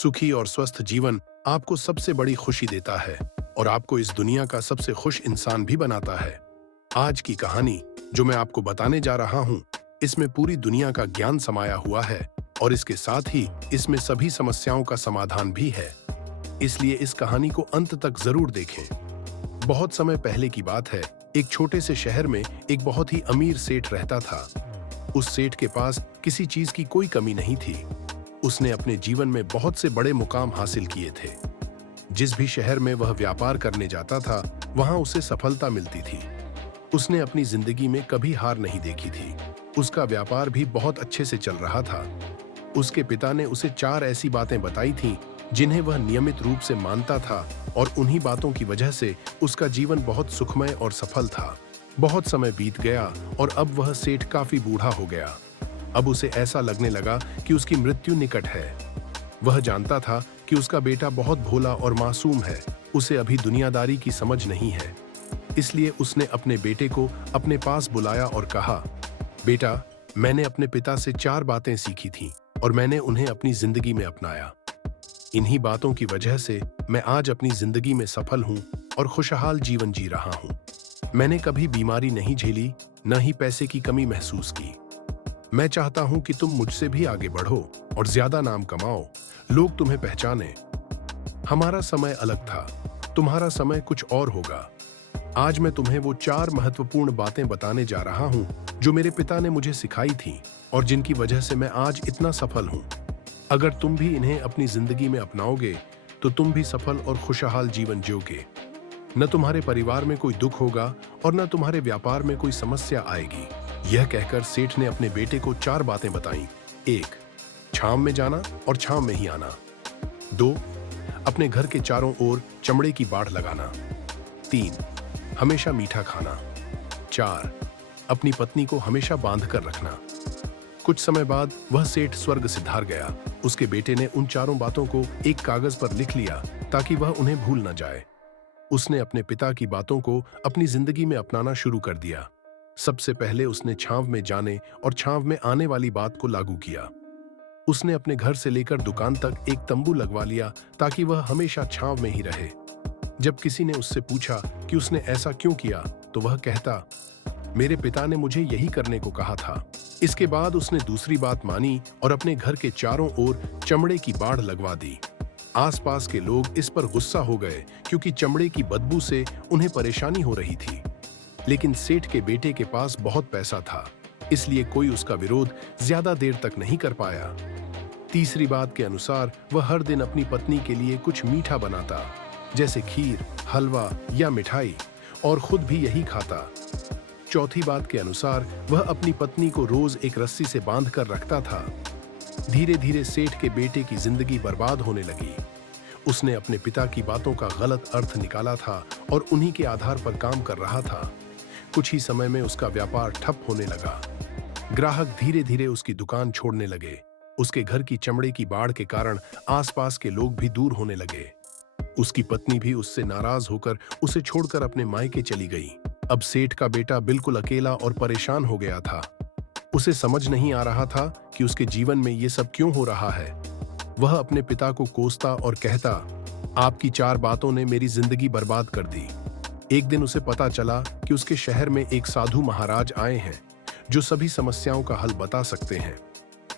सुखी और स्वस्थ जीवन आपको सबसे बड़ी खुशी देता है और आपको इस दुनिया का सबसे खुश इंसान भी बनाता है। आज की कहानी जो मैं आपको बताने जा रहा हूँ, इसमें पूरी दुनिया का ज्ञान समाया हुआ है और इसके साथ ही इसमें सभी समस्याओं का समाधान भी है। इसलिए इस कहानी को अंत तक जरूर देखें। बहुत समय पहले की बात है, एक छोटे से शहर में एक बहुत ही अमीर सेठ रहता था। उस सेठ के पास किसी चीज की कोई कमी नहीं थी। उसने अपने जीवन में बहुत से बड़े मुकाम हासिल किए थे। जिस भी शहर में वह व्यापार करने जाता था, वहां उसे सफलता मिलती थी। उसने अपनी जिंदगी में कभी हार नहीं देखी थी। उसका व्यापार भी बहुत अच्छे से चल रहा था। उसके पिता ने उसे 4 ऐसी बातें बताई थीं, जिन्हें वह नियमित रूप से मानता था और उन्हीं बातों की वजह से उसका जीवन बहुत सुखमय और सफल था। बहुत समय बीत गया और अब वह सेठ काफी बूढ़ा हो गया। अब उसे ऐसा लगने लगा कि उसकी मृत्यु निकट है। वह जानता था कि उसका बेटा बहुत भोला और मासूम है। उसे अभी दुनियादारी की समझ नहीं है। इसलिए उसने अपने बेटे को अपने पास बुलाया और कहा, बेटा, मैंने अपने पिता से 4 बातें सीखी थीं और मैंने उन्हें अपनी जिंदगी में अपनाया। इन्हीं बातों की वजह से मैं आज अपनी जिंदगी में सफल हूं और खुशहाल जीवन जी रहा हूं। मैंने कभी बीमारी नहीं झेली, न ही पैसे की कमी महसूस की। मैं चाहता हूं कि तुम मुझसे भी आगे बढ़ो और ज्यादा नाम कमाओ, लोग तुम्हें पहचाने। हमारा समय अलग था, तुम्हारा समय कुछ और होगा। आज मैं तुम्हें वो 4 महत्वपूर्ण बातें बताने जा रहा हूं जो मेरे पिता ने मुझे सिखाई थीं और जिनकी वजह से मैं आज इतना सफल हूं। अगर तुम भी इन्हें अपनी जिंदगी में अपनाओगे तो तुम भी सफल और खुशहाल जीवन जियोगे। न तुम्हारे परिवार में कोई दुख होगा और न तुम्हारे व्यापार में कोई समस्या आएगी। यह कहकर सेठ ने अपने बेटे को 4 बातें बताईं। 1. छांव में जाना और छांव में ही आना। 2. अपने घर के चारों ओर चमड़े की बाड़ लगाना। 3. हमेशा मीठा खाना। 4. अपनी पत्नी को हमेशा बांध कर रखना। कुछ समय बाद वह सेठ स्वर्ग सिधार गया। उसके बेटे ने उन 4 बातों को एक कागज पर लिख लिया ताकि वह उन्हें भूल न जाए। उसने अपने पिता की बातों को अपनी जिंदगी में अपनाना शुरू कर दिया। सबसे पहले उसने छांव में जाने और छांव में आने वाली बात को लागू किया। उसने अपने घर से लेकर दुकान तक एक तंबू लगवा लिया ताकि वह हमेशा छांव में ही रहे। जब किसी ने उससे पूछा कि उसने ऐसा क्यों किया, तो वह कहता, मेरे पिता ने मुझे यही करने को कहा था। इसके बाद उसने दूसरी बात मानी और अपने घर के चारों ओर चमड़े की बाड़ लगवा दी। आसपास के लोग इस पर गुस्सा हो गए क्योंकि चमड़े की बदबू से उन्हें परेशानी हो रही थी। लेकिन सेठ के बेटे के पास बहुत पैसा था, इसलिए कोई उसका विरोध ज्यादा देर तक नहीं कर पाया। तीसरी बात के अनुसार वह हर दिन अपनी पत्नी के लिए कुछ मीठा बनाता, जैसे खीर, हलवा या मिठाई, और खुद भी यही खाता। चौथी बात के अनुसार वह अपनी पत्नी को रोज एक रस्सी से बांध कर रखता था। धीरे धीरे सेठ के बेटे की जिंदगी बर्बाद होने लगी। उसने अपने पिता की बातों का गलत अर्थ निकाला था और उन्हीं के आधार पर काम कर रहा था। कुछ ही समय में उसका व्यापार ठप होने लगा। ग्राहक धीरे धीरे उसकी दुकान छोड़ने लगे। उसके घर की चमड़े की बाड़ के कारण आसपास के लोग भी दूर होने लगे। उसकी पत्नी भी उससे नाराज होकर उसे छोड़कर अपने मायके चली गई। अब सेठ का बेटा बिल्कुल अकेला और परेशान हो गया था। उसे समझ नहीं आ रहा था कि उसके जीवन में ये सब क्यों हो रहा है। वह अपने पिता को कोसता और कहता, आपकी 4 बातों ने मेरी जिंदगी बर्बाद कर दी। एक दिन उसे पता चला कि उसके शहर में एक साधु महाराज आए हैं जो सभी समस्याओं का हल बता सकते हैं।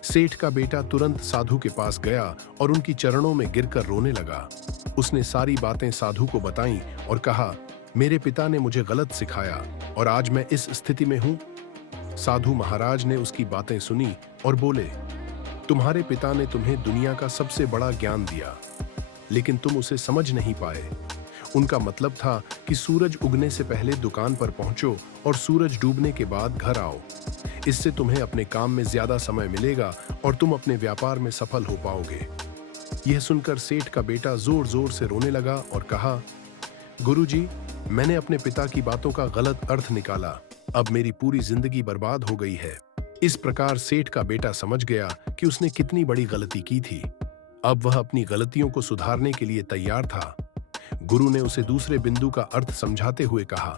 सेठ का बेटा तुरंत साधु के पास गया और उनकी चरणों में गिरकर रोने लगा। उसने सारी बातें साधु को बताईं और कहा, मेरे पिता ने मुझे गलत सिखाया और आज मैं इस स्थिति में हूं। साधु महाराज ने उसकी बातें सुनी और बोले, तुम्हारे पिता ने तुम्हें दुनिया का सबसे बड़ा ज्ञान दिया, लेकिन तुम उसे समझ नहीं पाए। उनका मतलब था कि सूरज उगने से पहले दुकान पर पहुंचो और सूरज डूबने के बाद घर आओ। इससे तुम्हें अपने काम में ज्यादा समय मिलेगा और तुम अपने व्यापार में सफल हो पाओगे। यह सुनकर सेठ का बेटा जोर जोर से रोने लगा और कहा, गुरुजी, मैंने अपने पिता की बातों का गलत अर्थ निकाला। अब मेरी पूरी जिंदगी बर्बाद हो गई है। इस प्रकार सेठ का बेटा समझ गया कि उसने कितनी बड़ी गलती की थी। अब वह अपनी गलतियों को सुधारने के लिए तैयार था। गुरु ने उसे दूसरे बिंदु का अर्थ समझाते हुए कहा,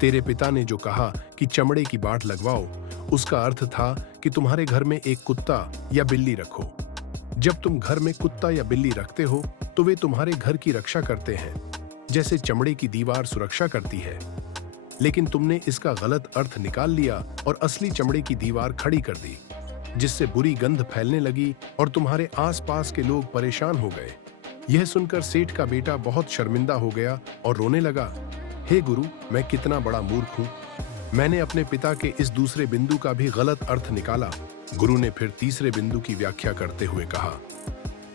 तेरे पिता ने जो कहा कि चमड़े की बाड़ लगवाओ, उसका अर्थ था कि तुम्हारे घर में एक कुत्ता या बिल्ली रखो। जब तुम घर में कुत्ता या बिल्ली रखते हो तो वे तुम्हारे घर की रक्षा करते हैं, जैसे चमड़े की दीवार सुरक्षा करती है। लेकिन तुमने इसका गलत अर्थ निकाल लिया और असली चमड़े की दीवार खड़ी कर दी, जिससे बुरी गंध फैलने लगी और तुम्हारे आसपास के लोग परेशान हो गए। यह सुनकर सेठ का बेटा बहुत शर्मिंदा हो गया और रोने लगा, हे गुरु, मैं कितना बड़ा मूर्ख हूँ। मैंने अपने पिता के इस दूसरे बिंदु का भी गलत अर्थ निकाला। गुरु ने फिर तीसरे बिंदु की व्याख्या करते हुए कहा,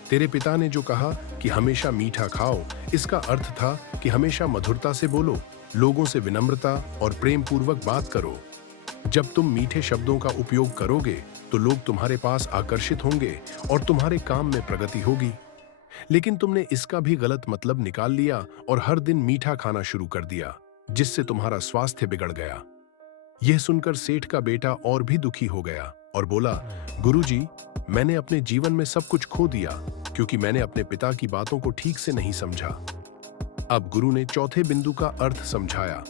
तेरे पिता ने जो कहा कि हमेशा मीठा खाओ, इसका अर्थ था कि हमेशा मधुरता से बोलो, लोगों से विनम्रता और प्रेम पूर्वक बात करो। जब तुम मीठे शब्दों का उपयोग करोगे तो लोग तुम्हारे पास आकर्षित होंगे और तुम्हारे काम में प्रगति होगी। लेकिन तुमने इसका भी गलत मतलब निकाल लिया और हर दिन मीठा खाना शुरू कर दिया, जिससे तुम्हारा स्वास्थ्य बिगड़ गया। यह सुनकर सेठ का बेटा और भी दुखी हो गया और बोला, गुरुजी, मैंने अपने जीवन में सब कुछ खो दिया क्योंकि मैंने अपने पिता की बातों को ठीक से नहीं समझा। अब गुरु ने चौथे बिंदु का अर्थ समझाया।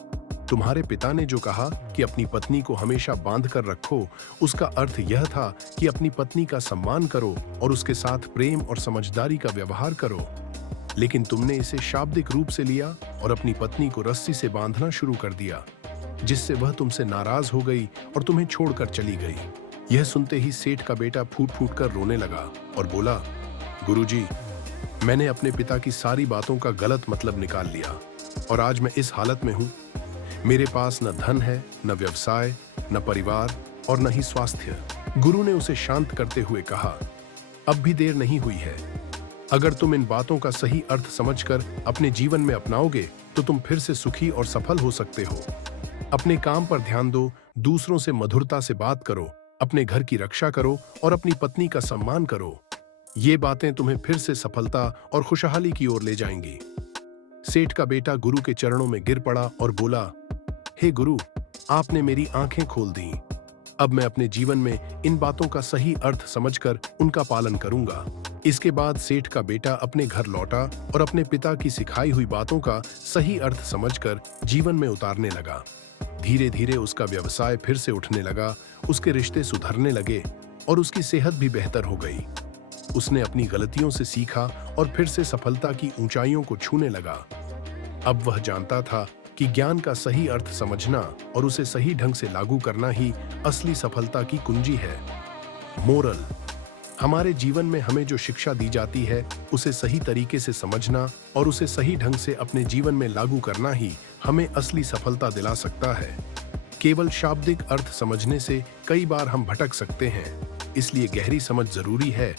तुम्हारे पिता ने जो कहा कि अपनी पत्नी को हमेशा बांध कर रखो, उसका अर्थ यह था कि अपनी पत्नी का सम्मान करो और उसके साथ प्रेम और समझदारी का व्यवहार करो। लेकिन तुमने इसे शाब्दिक रूप से लिया और अपनी पत्नी को रस्सी से बांधना शुरू कर दिया, जिससे वह तुमसे नाराज हो गई और तुम्हें छोड़कर चली गई। यह सुनते ही सेठ का बेटा फूट फूट कर रोने लगा और बोला, गुरुजी, मैंने अपने पिता की सारी बातों का गलत मतलब निकाल लिया और आज मैं इस हालत में हूँ। मेरे पास न धन है, न व्यवसाय, न परिवार और न ही स्वास्थ्य। गुरु ने उसे शांत करते हुए कहा, अब भी देर नहीं हुई है। अगर तुम इन बातों का सही अर्थ समझकर अपने जीवन में अपनाओगे तो तुम फिर से सुखी और सफल हो सकते हो। अपने काम पर ध्यान दो, दूसरों से मधुरता से बात करो, अपने घर की रक्षा करो और अपनी पत्नी का सम्मान करो। ये बातें तुम्हें फिर से सफलता और खुशहाली की ओर ले जाएंगी। सेठ का बेटा गुरु के चरणों में गिर पड़ा और बोला, हे गुरु, आपने मेरी आंखें खोल दी। अब मैं अपने जीवन में इन बातों का सही अर्थ समझकर उनका पालन करूंगा। इसके बाद सेठ का बेटा अपने घर लौटा और अपने पिता की सिखाई हुई बातों का सही अर्थ समझकर जीवन में उतारने लगा। धीरे धीरे उसका व्यवसाय फिर से उठने लगा, उसके रिश्ते सुधरने लगे और उसकी सेहत भी बेहतर हो गई। उसने अपनी गलतियों से सीखा और फिर से सफलता की ऊंचाइयों को छूने लगा। अब वह जानता था कि ज्ञान का सही अर्थ समझना और उसे सही ढंग से लागू करना ही असली सफलता की कुंजी है। मोरल: हमारे जीवन में हमें जो शिक्षा दी जाती है उसे सही तरीके से समझना और उसे सही ढंग से अपने जीवन में लागू करना ही हमें असली सफलता दिला सकता है। केवल शाब्दिक अर्थ समझने से कई बार हम भटक सकते हैं, इसलिए गहरी समझ जरूरी है